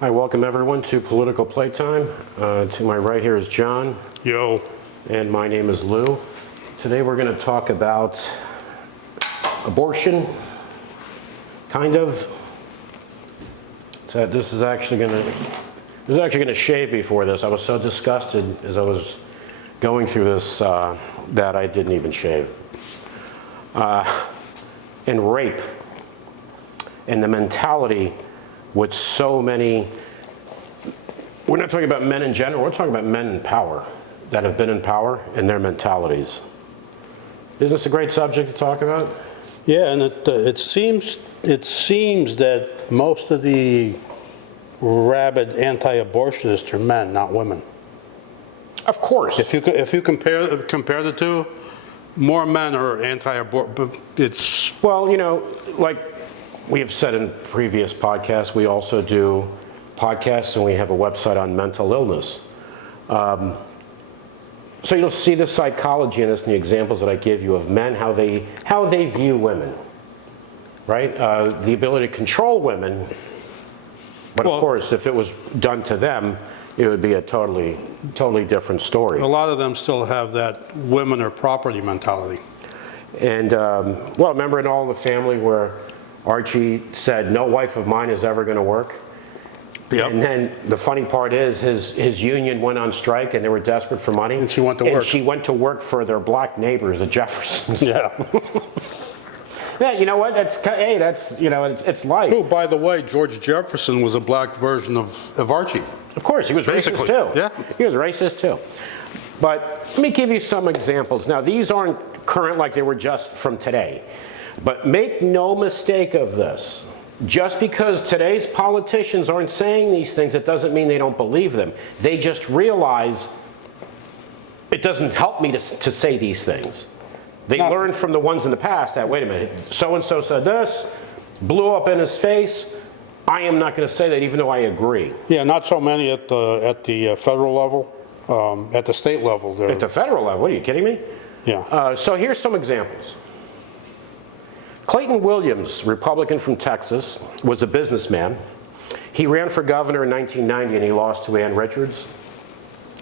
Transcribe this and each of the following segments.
Hi, welcome everyone to Political Playtime. To my right here is John. Yo. And my name is Lou. Today we're going to talk about abortion, kind of. So this is actually going to shave before this. I was so disgusted as I was going through this that I didn't even shave. And rape and the mentality with so many, we're not talking about men in general, we're talking about men in power that have been in power and their mentalities. Isn't this a great subject to talk about? Yeah, and it seems that most of the rabid anti-abortionists are men, not women. Of course. If you compare the two, more men are anti-abort, but it's... Well, you know, like we have said in previous podcasts, we also do podcasts and we have a website on mental illness. So you'll see the psychology in this in the examples that I give you of men, how they view women, right? The ability to control women, but of course, if it was done to them, it would be a totally different story. A lot of them still have that women are property mentality. And, well, remember in All in the Family where Archie said, no wife of mine is ever going to work? Yep. And then the funny part is his union went on strike and they were desperate for money. And she went to work. And she went to work for their black neighbors, the Jeffersons. Yeah. Yeah, you know what? That's it's life. Oh, by the way, George Jefferson was a black version of Archie. Of course, he was racist too. Yeah. He was racist too. But let me give you some examples. Now, these aren't current like they were just from today. But make no mistake of this. Just because today's politicians aren't saying these things, it doesn't mean they don't believe them. They just realize it doesn't help me to say these things. They learned from the ones in the past that, wait a minute, so-and-so said this, blew up in his face. I am not going to say that even though I agree. Yeah, not so many at the federal level, at the state level. At the federal level, what are you kidding me? Yeah. So here's some examples. Clayton Williams, Republican from Texas, was a businessman. He ran for governor in 1990 and he lost to Ann Richards.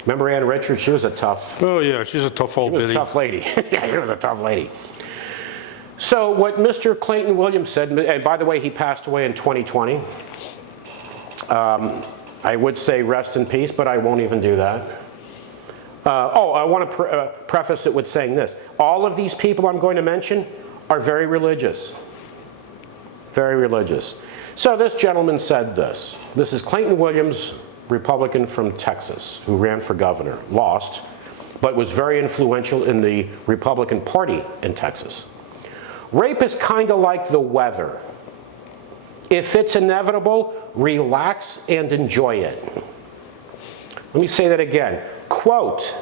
Remember Ann Richards? She was a tough... Oh yeah, she's a tough old biddy. She was a tough lady. Yeah, she was a tough lady. So what Mr. Clayton Williams said, and by the way, he passed away in 2020. I would say rest in peace, but I won't even do that. I want to preface it with saying this. All of these people I'm going to mention are very religious. Very religious. So this gentleman said this. This is Clayton Williams, Republican from Texas, who ran for governor, lost, but was very influential in the Republican Party in Texas. Rape is kind of like the weather. If it's inevitable, relax and enjoy it. Let me say that again. Quote,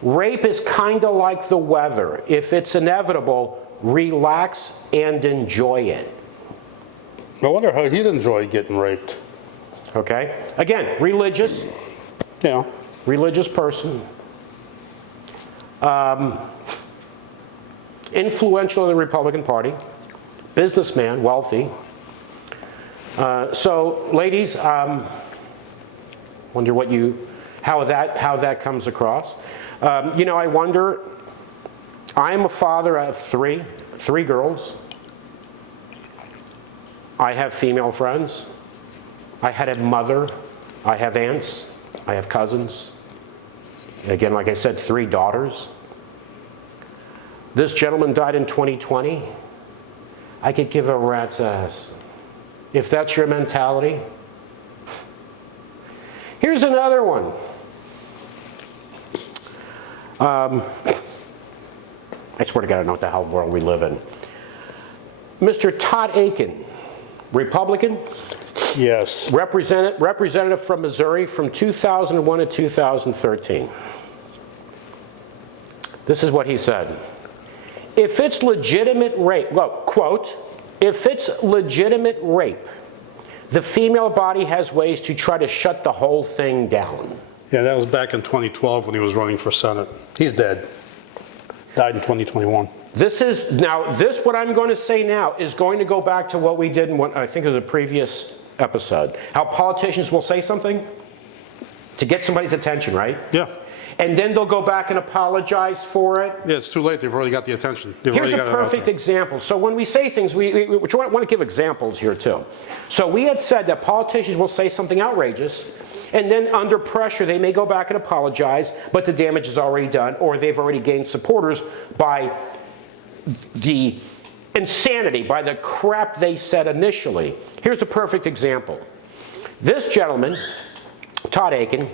rape is kind of like the weather. If it's inevitable, relax and enjoy it. I wonder how he'd enjoy getting raped. Okay? Again, religious. Yeah. Religious person. Influential in the Republican Party. Businessman, wealthy. So, ladies, wonder how that comes across. You know, I wonder. I'm a father of three girls. I have female friends. I had a mother. I have aunts. I have cousins. Again, like I said, 3 daughters. This gentleman died in 2020. I could give a rat's ass. If that's your mentality. Here's another one. I swear to God, I don't know what the hell world we live in. Mr. Todd Akin, Republican. Yes. Representative from Missouri from 2001 to 2013. This is what he said. If it's legitimate rape, well, quote, if it's legitimate rape, the female body has ways to try to shut the whole thing down. Yeah, that was back in 2012 when he was running for Senate. He's dead. Died in 2021. This, what I'm going to say now is going to go back to what we did in I think of the previous episode. How politicians will say something to get somebody's attention, right? Yeah. And then they'll go back and apologize for it. Yeah, it's too late. They've already got the attention. They've Here's already a got it out perfect there. example. So when we say things, we want to give examples here too. So we had said that politicians will say something outrageous, and then under pressure they may go back and apologize, but the damage is already done, or they've already gained supporters by the insanity, by the crap they said initially. Here's a perfect example. This gentleman, Todd Aiken,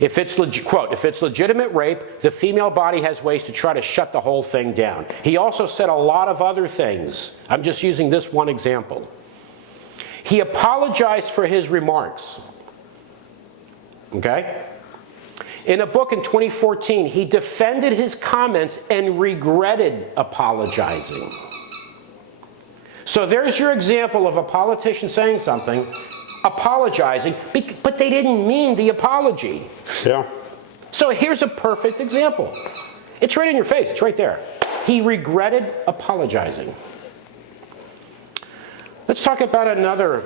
if it's, quote, if it's legitimate rape, the female body has ways to try to shut the whole thing down. He also said a lot of other things. I'm just using this one example. He apologized for his remarks. Okay? In a book in 2014, he defended his comments and regretted apologizing. So there's your example of a politician saying something, apologizing, but they didn't mean the apology. Yeah. So here's a perfect example. It's right in your face, it's right there. He regretted apologizing. Let's talk about another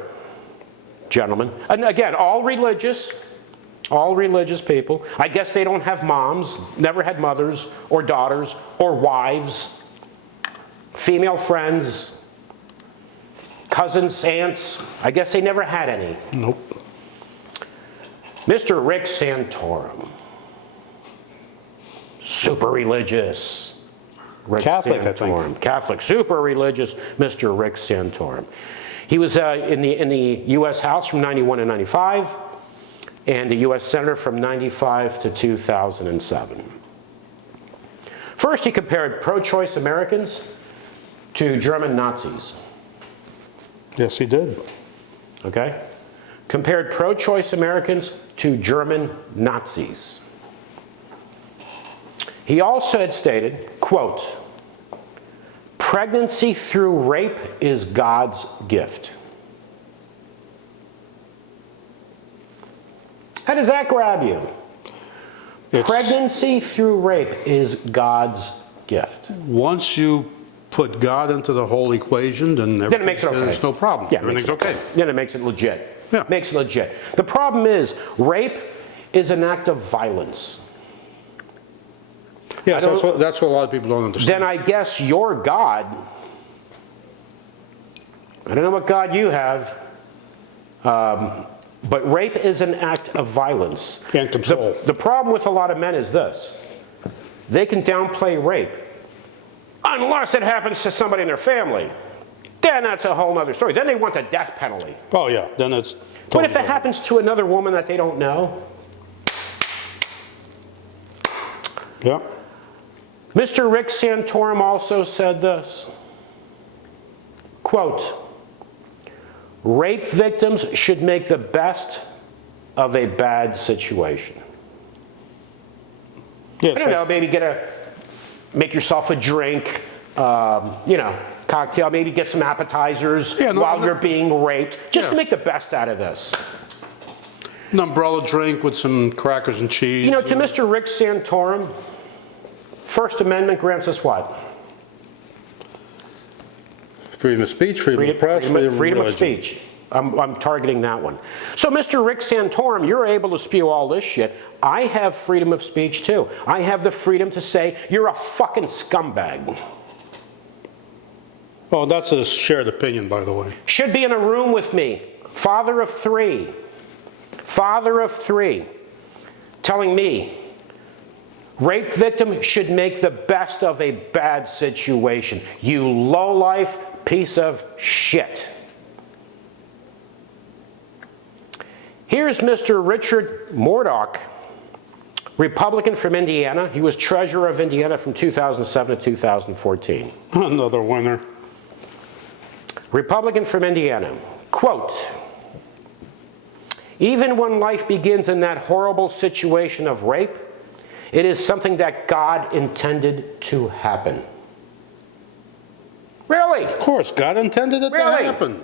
gentleman. And again, all religious people. I guess they don't have moms, never had mothers or daughters or wives, female friends, cousins, aunts. I guess they never had any. Nope. Mr. Rick Santorum. Super religious. Rick Catholic, I Santorum. think. Catholic, super religious Mr. Rick Santorum. He was in the U.S. House from 91 to 95, and the U.S. Senator from 95 to 2007. First, he compared pro-choice Americans to German Nazis. Yes, he did. Okay? Compared pro-choice Americans to German Nazis. He also had stated, quote, pregnancy through rape is God's gift. How does that grab you? Pregnancy through rape is God's gift. Once you put God into the whole equation, then Then it makes it okay. There's no problem. Yeah, Everything's okay. Then it makes it legit. Yeah. Makes it legit. The problem is, rape is an act of violence. Yes, that's what a lot of people don't understand. Then I guess your God, I don't know what God you have, but rape is an act of violence. And control. The problem with a lot of men is this. They can downplay rape unless it happens to somebody in their family. Then that's a whole other story. Then they want the death penalty. Oh, yeah, then it's But totally if it happens to another woman that they don't know? Yeah. Mr. Rick Santorum also said this, quote, rape victims should make the best of a bad situation. Yeah, I don't know, maybe make yourself a drink, cocktail, maybe get some appetizers while you're being raped, just to make the best out of this. An umbrella drink with some crackers and cheese. You know, to Mr. Rick Santorum, First Amendment grants us what? Freedom of speech, freedom of press, freedom of freedom of religion. speech. I'm targeting that one. So, Mr. Rick Santorum, you're able to spew all this shit. I have freedom of speech too. I have the freedom to say, you're a fucking scumbag. Oh, that's a shared opinion, by the way. Should be in a room with me. Father of three, telling me, rape victim should make the best of a bad situation. You lowlife piece of shit. Here's Mr. Richard Murdoch, Republican from Indiana. He was treasurer of Indiana from 2007 to 2014. Another winner. Republican from Indiana. Quote, even when life begins in that horrible situation of rape, it is something that God intended to happen. Really? Of course, God intended it to happen.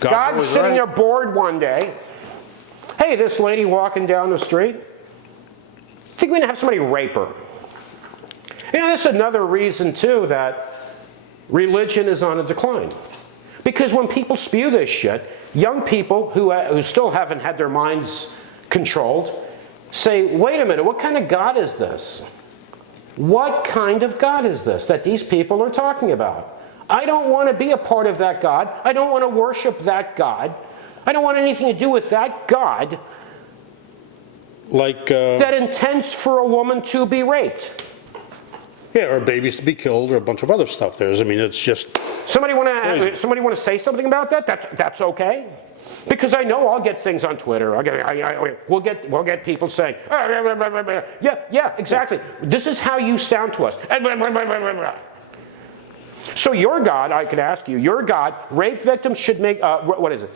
God's sitting there bored one day. Hey, this lady walking down the street. Think we're going to have somebody rape her. You know, this is another reason, too, that religion is on a decline. Because when people spew this shit, young people who still haven't had their minds controlled say, wait a minute, what kind of God is this? What kind of God is this that these people are talking about? I don't want to be a part of that God. I don't want to worship that God. I don't want anything to do with that God that intends for a woman to be raped. Yeah, or babies to be killed, or a bunch of other stuff. I mean, it's just... Somebody want to say something about that? That's okay. Because I know I'll get things on Twitter. We'll get people saying, yeah, exactly. This is how you sound to us. So your God, I could ask you, your God, rape victims should make, what is it?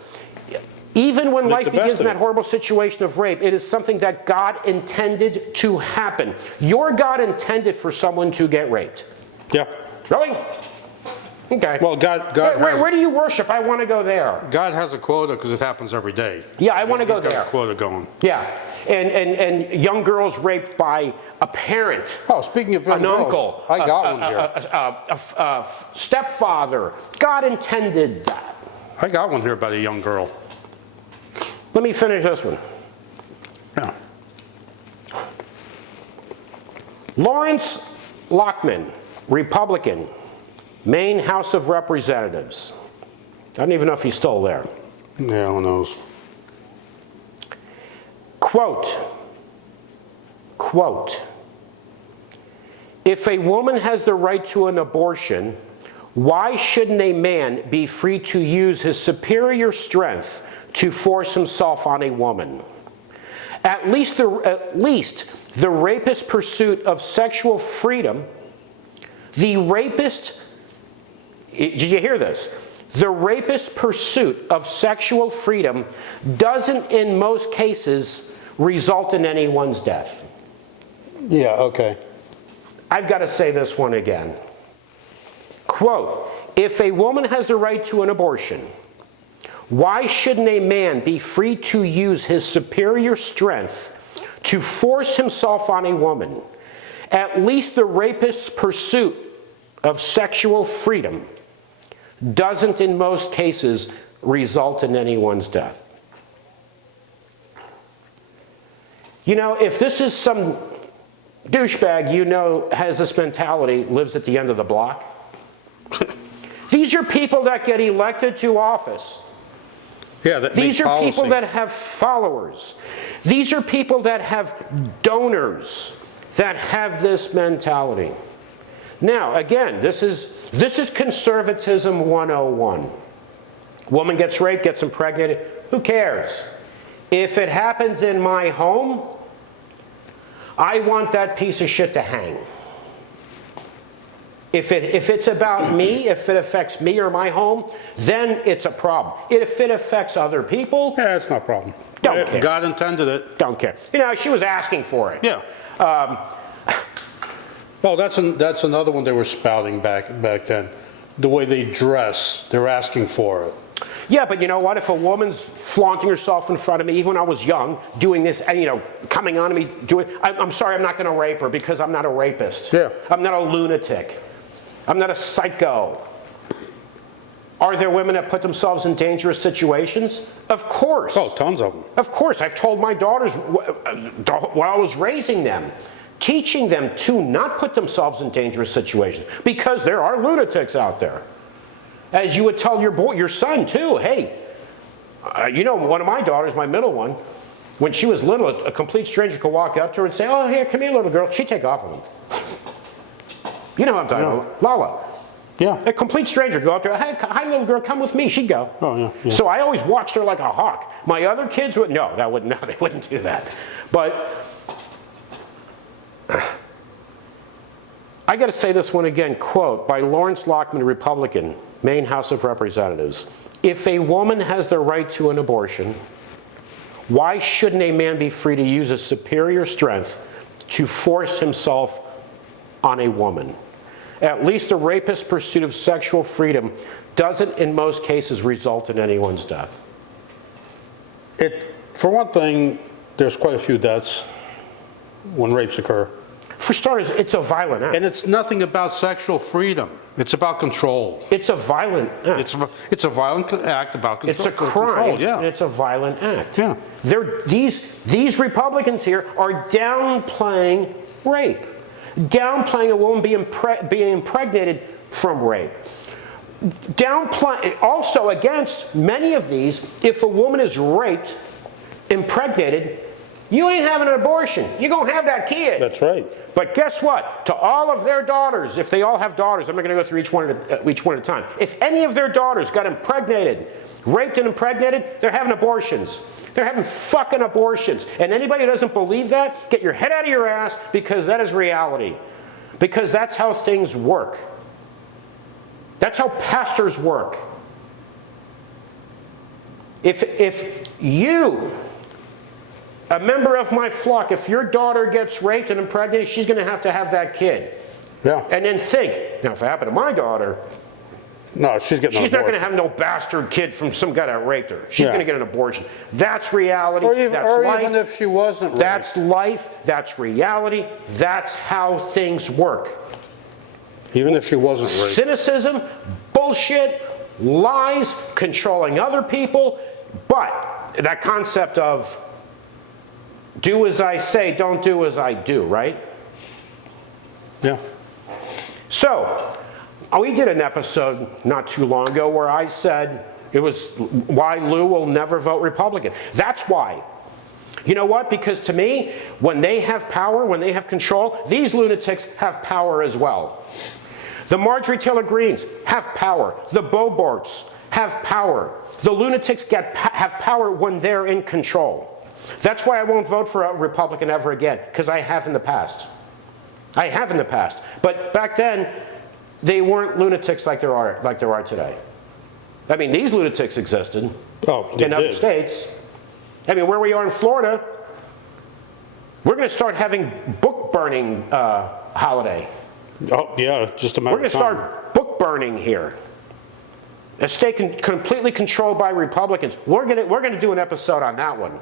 Even when life begins in that horrible situation of rape, it is something that God intended to happen. Your God intended for someone to get raped. Yeah. Really? Okay. Well, God where do you worship? I want to go there. God has a quota because it happens every day. Yeah, I want to go there. He's got a quota going. Yeah, and young girls raped by a parent. Oh, speaking of young girls, uncle, I got one here. a stepfather. God intended that. I got one here about a young girl. Let me finish this one. Yeah. Lawrence Lockman, Republican, Maine House of Representatives. I don't even know if he's still there. Yeah, who knows? Quote, if a woman has the right to an abortion, why shouldn't a man be free to use his superior strength to force himself on a woman? At least the rapist's pursuit of sexual freedom, did you hear this? The rapist's pursuit of sexual freedom doesn't in most cases result in anyone's death. Yeah, okay. I've got to say this one again. Quote, if a woman has the right to an abortion, why shouldn't a man be free to use his superior strength to force himself on a woman? At least the rapist's pursuit of sexual freedom doesn't in most cases result in anyone's death. You know, if this is some douchebag you know has this mentality, lives at the end of the block, these are people that get elected to office. Yeah, that These are policy. people that have followers. These are people that have donors that have this mentality. Now, again, this is conservatism 101. Woman gets raped, gets impregnated, who cares? If it happens in my home, I want that piece of shit to hang. If it's about me, if it affects me or my home, then it's a problem. If it affects other people, Yeah, it's not a problem. Don't care. God intended it. Don't care. You know, she was asking for it. Yeah. Well, that's another one they were spouting back then. The way they dress, they're asking for it. Yeah, but you know what? If a woman's flaunting herself in front of me, even when I was young, doing this, and you know, coming on to me, I'm sorry, I'm not going to rape her because I'm not a rapist. Yeah. I'm not a lunatic. I'm not a psycho. Are there women that put themselves in dangerous situations? Of course. Oh, tons of them. Of course. I've told my daughters while I was raising them, teaching them to not put themselves in dangerous situations because there are lunatics out there. As you would tell your son too, hey, you know, one of my daughters, my middle one, when she was little, a complete stranger could walk up to her and say, oh, here, come here, little girl. She'd take off of him. You know what I'm talking about. Lala. Yeah. A complete stranger go up to her, hey, hi, little girl, come with me. She'd go. Oh, yeah, yeah. So I always watched her like a hawk. My other kids would, no, they wouldn't do that. But I got to say this one again, quote, by Lawrence Lockman, Republican, Maine House of Representatives. If a woman has the right to an abortion, why shouldn't a man be free to use his superior strength to force himself on a woman? At least the rapist's pursuit of sexual freedom doesn't in most cases result in anyone's death. For one thing, there's quite a few deaths when rapes occur. For starters, it's a violent act. And it's nothing about sexual freedom. It's about control. It's a violent act. It's a violent act about control. It's a crime, yeah. and it's a violent act. Yeah. These Republicans here are downplaying rape, downplaying a woman being impregnated from rape. Also against many of these, if a woman is raped, impregnated, you ain't having an abortion. You're going to have that kid. That's right. But guess what? To all of their daughters, if they all have daughters, I'm not going to go through each one at a time. If any of their daughters got impregnated, raped and impregnated, they're having abortions. They're having fucking abortions. And anybody who doesn't believe that, get your head out of your ass, because that is reality. Because that's how things work. That's how pastors work. If you, a member of my flock, if your daughter gets raped and impregnated, she's going to have that kid. Yeah. And then think, now if it happened to my daughter, No, she's getting she's not going to have no bastard kid from some guy that raped her. She's Yeah. going to get an abortion. That's reality. Or even, that's or life. even if she wasn't raped. That's life. That's reality. That's how things work. Even if she wasn't raped. Cynicism, bullshit, lies, controlling other people, but that concept of do as I say, don't do as I do, right? Yeah. So, we did an episode not too long ago where I said it was why Lou will never vote Republican. That's why. You know what? Because to me, when they have power, when they have control, these lunatics have power as well. The Marjorie Taylor Greens have power. The Boeborts have power. The lunatics have power when they're in control. That's why I won't vote for a Republican ever again, because I have in the past. I have in the past. But back then, they weren't lunatics like there are today. I mean, these lunatics existed in other states. I mean, where we are in Florida, we're going to start having book burning holiday. Oh, yeah, just a matter We're going of to time. start book burning here. A state completely controlled by Republicans. We're going to do an episode on that one.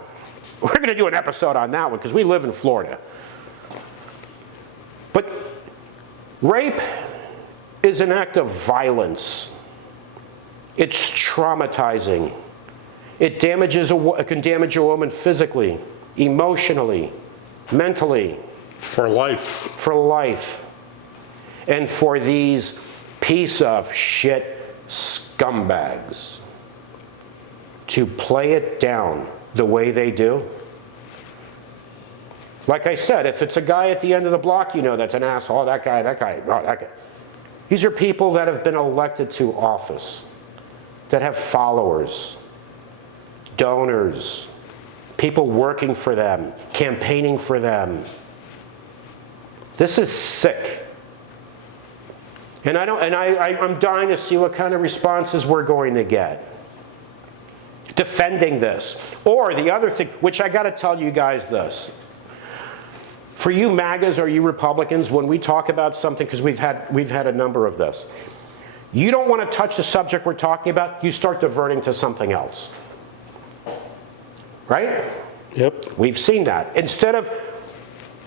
We're going to do an episode on that one because we live in Florida. But rape is an act of violence. It's traumatizing. It can damage a woman physically, emotionally, mentally. For life. For life. And for these piece of shit scumbags to play it down the way they do. Like I said, if it's a guy at the end of the block, you know that's an asshole. Oh, that guy, oh, that guy. These are people that have been elected to office, that have followers, donors, people working for them, campaigning for them. This is sick. And I'm dying to see what kind of responses we're going to get defending this. Or the other thing, which I got to tell you guys this. For you MAGAs or you Republicans, when we talk about something, because we've had a number of this, you don't want to touch the subject we're talking about, you start diverting to something else. Right? Yep. We've seen that. Instead of,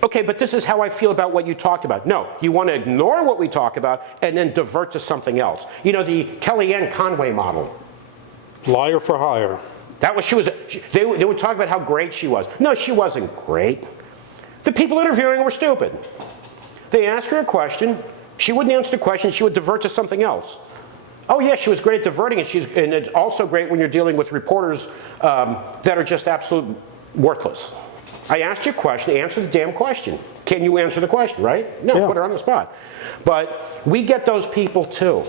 okay, but this is how I feel about what you talked about. No, you want to ignore what we talk about and then divert to something else. You know, the Kellyanne Conway model. Liar for hire. That was, they would talk about how great she was. No, she wasn't great. The people interviewing her were stupid. They asked her a question, she wouldn't answer the question, she would divert to something else. Oh yeah, she was great at diverting, and it's also great when you're dealing with reporters that are just absolute worthless. I asked you a question, answer the damn question. Can you answer the question, right? No, yeah. Put her on the spot. But we get those people too.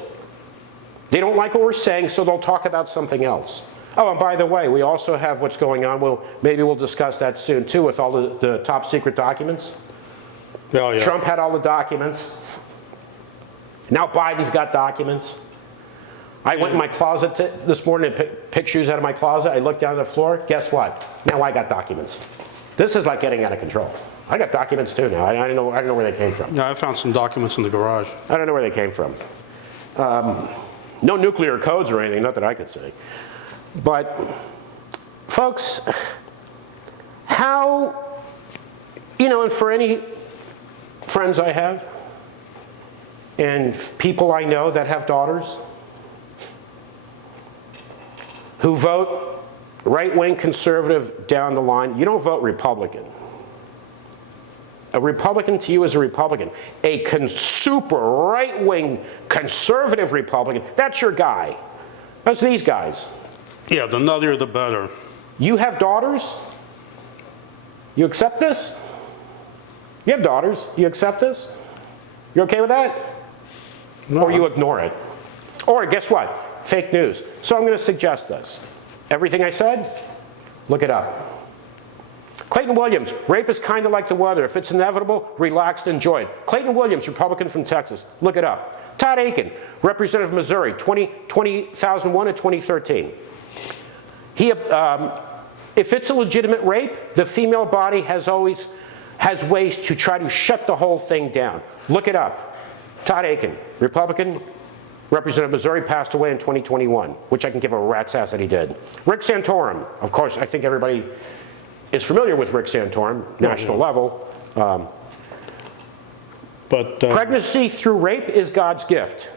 They don't like what we're saying, so they'll talk about something else. Oh, and by the way, we also have what's going on. Maybe we'll discuss that soon too, with all the top secret documents. Oh, yeah. Trump had all the documents. Now Biden's got documents. I went in my closet this morning and picked shoes out of my closet. I looked down at the floor. Guess what? Now I got documents. This is like getting out of control. I got documents too now. I don't know where they came from. Yeah, I found some documents in the garage. I don't know where they came from. No nuclear codes or anything, not that I could say. But, folks, how, you know, and for friends I have and people I know that have daughters who vote right-wing conservative down the line. You don't vote Republican. A Republican to you is a Republican. A super right-wing conservative Republican, that's your guy. That's these guys. Yeah, the nuttier the better. You have daughters? You accept this? You have daughters. You accept this? You okay with that? No. Or you ignore it? Or guess what? Fake news. So I'm going to suggest this. Everything I said, look it up. Clayton Williams, rape is kind of like the weather. If it's inevitable, relax and enjoy it. Clayton Williams, Republican from Texas, look it up. Todd Akin, Representative of Missouri, 2001 to 2013. If it's a legitimate rape, the female body has ways to try to shut the whole thing down. Look it up. Todd Akin, Republican, Representative of Missouri, passed away in 2021, which I can give a rat's ass that he did. Rick Santorum, of course, I think everybody is familiar with Rick Santorum, national level. Pregnancy through rape is God's gift.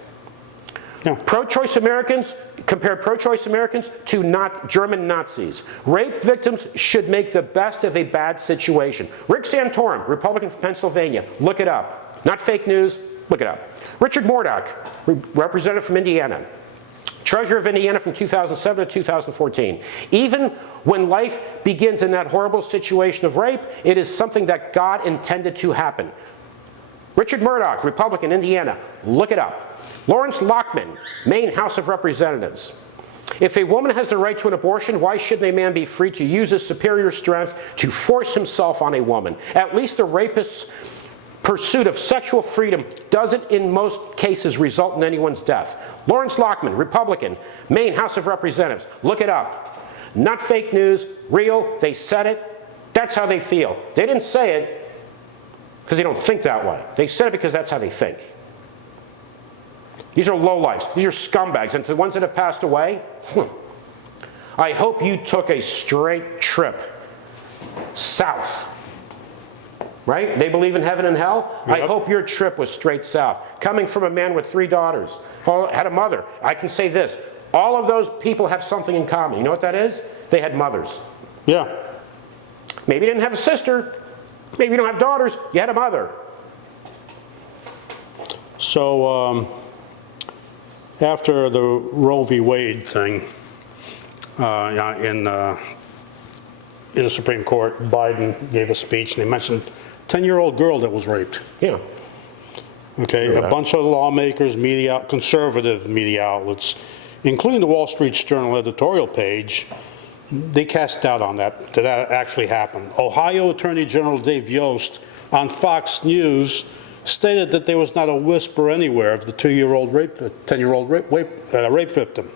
Yeah. Pro-choice Americans, compare pro-choice Americans to German Nazis. Rape victims should make the best of a bad situation. Rick Santorum, Republican from Pennsylvania, look it up. Not fake news, look it up. Richard Murdoch, representative from Indiana. Treasurer of Indiana from 2007 to 2014. Even when life begins in that horrible situation of rape, it is something that God intended to happen. Richard Murdoch, Republican, Indiana, look it up. Lawrence Lockman, Maine House of Representatives. If a woman has the right to an abortion, why shouldn't a man be free to use his superior strength to force himself on a woman? At least a rapist's pursuit of sexual freedom doesn't in most cases result in anyone's death. Lawrence Lockman, Republican, Maine House of Representatives. Look it up. Not fake news, real, they said it. That's how they feel. They didn't say it because they don't think that way. They said it because that's how they think. These are lowlifes. These are scumbags. And to the ones that have passed away, I hope you took a straight trip south. Right? They believe in heaven and hell. Yep. I hope your trip was straight south. Coming from a man with 3 daughters, had a mother. I can say this. All of those people have something in common. You know what that is? They had mothers. Yeah. Maybe you didn't have a sister. Maybe you don't have daughters. You had a mother. So after the Roe v. Wade thing in the Supreme Court, Biden gave a speech and they mentioned 10-year-old girl that was raped. Yeah. Okay, a bunch of lawmakers, conservative media outlets, including the Wall Street Journal editorial page, they cast doubt on that actually happened. Ohio Attorney General Dave Yost on Fox News stated that there was not a whisper anywhere of the 10-year-old rape victim.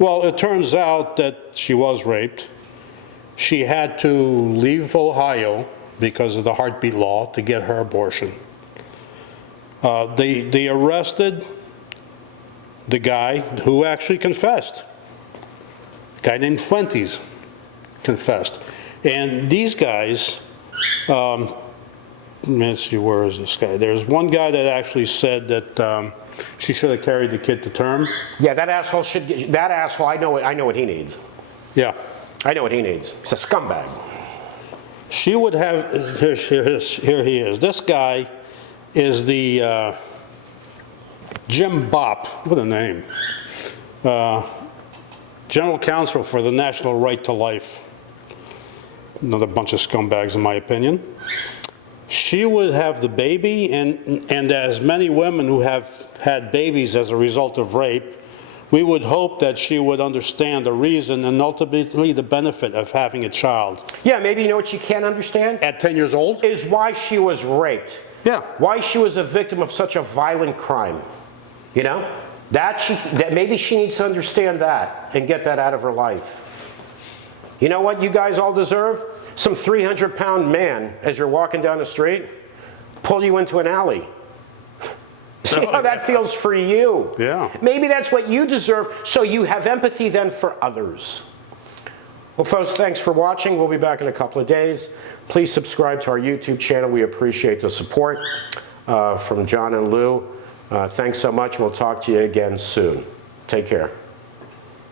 Well, it turns out that she was raped. She had to leave Ohio because of the heartbeat law to get her abortion. They arrested the guy who actually confessed. A guy named Fuentes confessed. And these guys, let's see, where is this guy? There's one guy that actually said that she should have carried the kid to term. Yeah, that asshole should get, that asshole, I know what he needs. Yeah. I know what he needs. He's a scumbag. She would have, here he is. This guy is the Jim Bopp, what a name, General Counsel for the National Right to Life. Another bunch of scumbags in my opinion. She would have the baby, and as many women who have had babies as a result of rape, we would hope that she would understand the reason and ultimately the benefit of having a child. Yeah, maybe you know what she can't understand? At 10 years old? Is why she was raped. Yeah. Why she was a victim of such a violent crime. You know? That maybe she needs to understand that and get that out of her life. You know what you guys all deserve? Some 300-pound man, as you're walking down the street, pull you into an alley. See how that feels for you. Yeah. Maybe that's what you deserve, so you have empathy then for others. Well, folks, thanks for watching. We'll be back in a couple of days. Please subscribe to our YouTube channel. We appreciate the support from John and Lou. Thanks so much. We'll talk to you again soon. Take care.